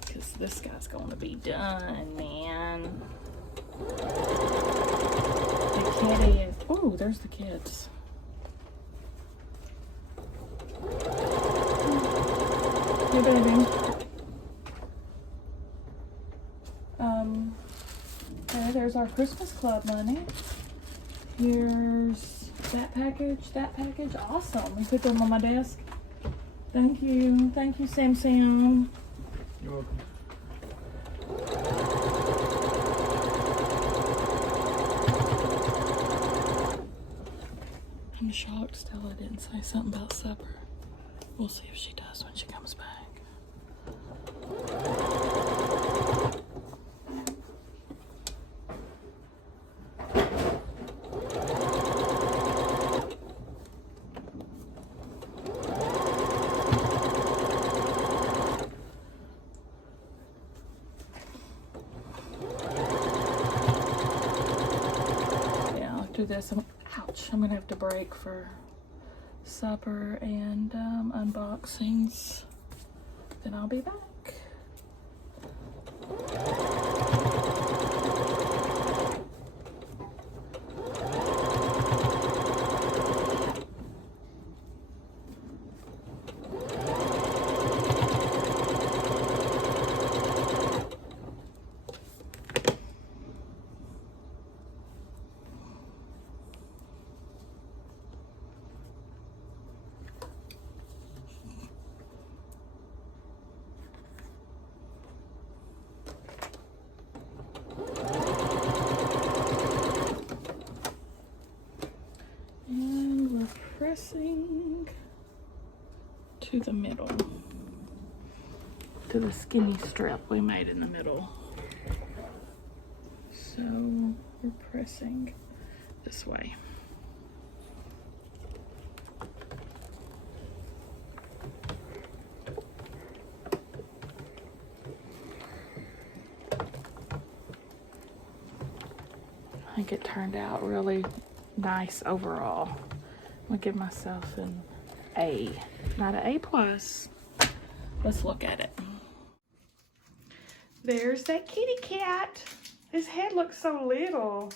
Because this guy's going to be done, man. The kitty is... Oh, there's the kids. Hey, baby. Okay, there's our Christmas Club money. Here's that package, awesome. We put them on my desk. Thank you, Sam Sam. You're welcome. I'm shocked Stella didn't say something about supper. We'll see if she does when she comes back. Do this. Ouch, I'm gonna have to break for supper and unboxings. Then I'll be back. pressing to the middle, to the skinny strip we made in the middle. So we're pressing this way. I think it turned out really nice overall. I'm gonna give myself an A, not an A plus. Let's look at it. There's that kitty cat. His head looks so little.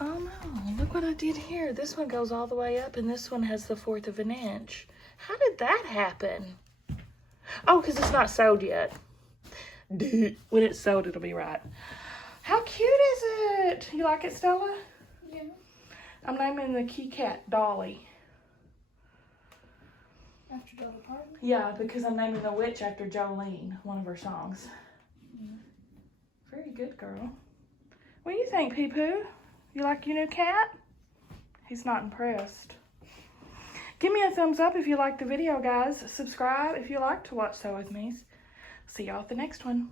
Oh no, look what I did here. This one goes all the way up and this one has the 1/4 of an inch. How did that happen? Oh, because it's not sewed yet. When it's sewed, it'll be right. How cute is it? You like it, Stella? Yeah. I'm naming the key cat Dolly. After Dolly Parton? Yeah, because I'm naming the witch after Jolene, one of her songs. Yeah. Very good, girl. What do you think, Pee-Poo? You like your new cat? He's not impressed. Give me a thumbs up if you liked the video, guys. Subscribe if you like to watch Sew With Me. See y'all at the next one.